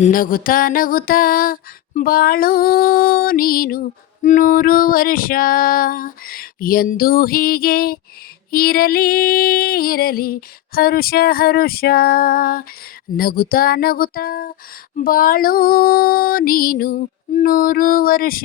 ನಗುತ್ತಾ ನಗುತ್ತಾ ಬಾಳು ನೀನು ನೂರು ವರ್ಷ. ಎಂದು ಹೀಗೆ ಇರಲಿ ಇರಲಿ ಹರುಷ ಹರುಷ. ನಗುತ್ತಾ ನಗುತ್ತಾ ಬಾಳು ನೀನು ನೂರು ವರ್ಷ.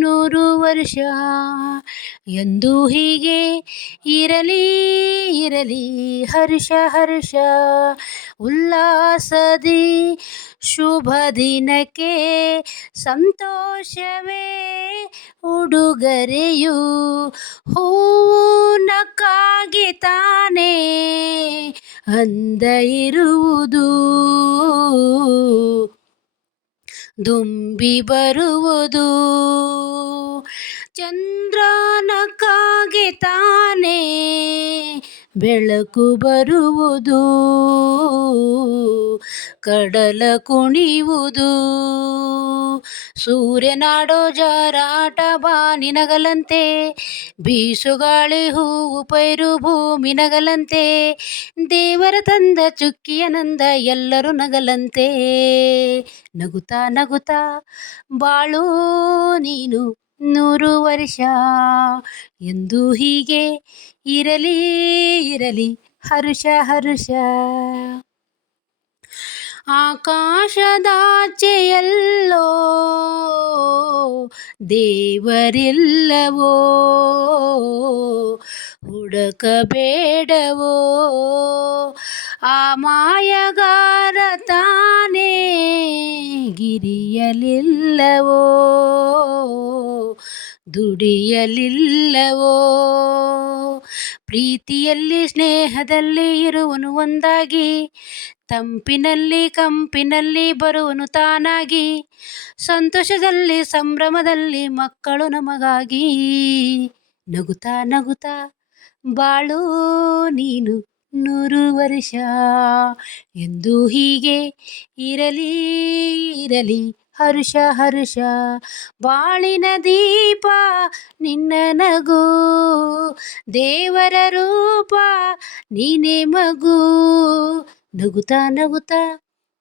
ನೂರು ವರ್ಷ. ಎಂದು ಹೀಗೆ ಇರಲಿ ಇರಲಿ, ಹರ್ಷ ಹರ್ಷ. ಉಲ್ಲಾಸದಿ ಶುಭ ದಿನಕ್ಕೆ ಸಂತೋಷವೇ ಉಡುಗೊರೆಯು. ಹೂವು ತಾನೇ ಅಂದ ಇರುವುದು. ದುಂಬಿ ಬರುವುದು. ಚಂದ್ರನಕ್ಕಾಗಿ ತಾನೇ ಬೆಳಕು ಬರುವುದು, ಕಡಲ ಕುಣಿಯುವುದು. ಸೂರ್ಯನಾಡೋ ಜಾರಾಟ ಬಾನಿನಗಲಂತೆ ಬೀಸುಗಾಳಿ ಹೂವು ಪೈರು ಭೂಮಿ ನಗಲಂತೆ, ದೇವರ ತಂದ ಚುಕ್ಕಿಯ ನಂದ ಎಲ್ಲರೂ ನಗಲಂತೆ. ನಗುತ್ತಾ ನಗುತ್ತಾ, ಬಾಳು ನೀನು ನೂರು ವರ್ಷ. ಎಂದು ಹೀಗೆ ಇರಲಿ ಇರಲಿ ಹರುಷ ಹರುಷ. ಆಕಾಶದಾಚೆಯಲ್ಲೋ ದೇವರಿಲ್ಲವೋ ಹುಡುಕಬೇಡವೋ. ಆ ಮಾಯಗಾರ ಗಿರಿಯಲಿಲ್ಲವೋ ದುಡಿಯಲಿಲ್ಲವೋ? ಪ್ರೀತಿಯಲ್ಲಿ, ಸ್ನೇಹದಲ್ಲಿ ಇರುವನು ಒಂದಾಗಿ, ತಂಪಿನಲ್ಲಿ, ಕಂಪಿನಲ್ಲಿ ಬರುವನು ತಾನಾಗಿ, ಸಂತೋಷದಲ್ಲಿ, ಸಂಭ್ರಮದಲ್ಲಿ ಮಕ್ಕಳು ನಮಗಾಗಿ. ನಗುತ್ತಾ ನಗುತ್ತಾ, ಬಾಳು, ನೀನು ನೂರು ವರ್ಷ, ಎಂದು ಹೀಗೆ ಇರಲಿ ಇರಲಿ. ಹರುಷ ಹರುಷ. ಬಾಳಿನ ದೀಪ ನಿನ್ನ ನಗು. ದೇವರ ರೂಪ ನೀನೆ ಮಗು. ನಗುತ್ತಾ ನಗುತ್ತಾ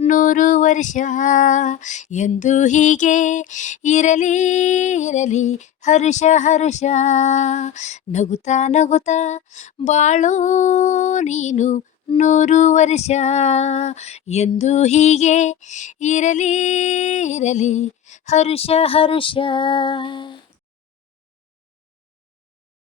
ನೂರು ವರ್ಷ ಎಂದು ಹೀಗೆ ಇರಲಿ ಇರಲಿ, ಹರುಷ ಹರುಷ. ನಗುತ್ತಾ ನಗುತ್ತಾ, ಬಾಳು ನೀನು ನೂರು ವರ್ಷ ಎಂದು ಹೀಗೆ ಇರಲಿ ಇರಲಿ, ಹರುಷ ಹರುಷ.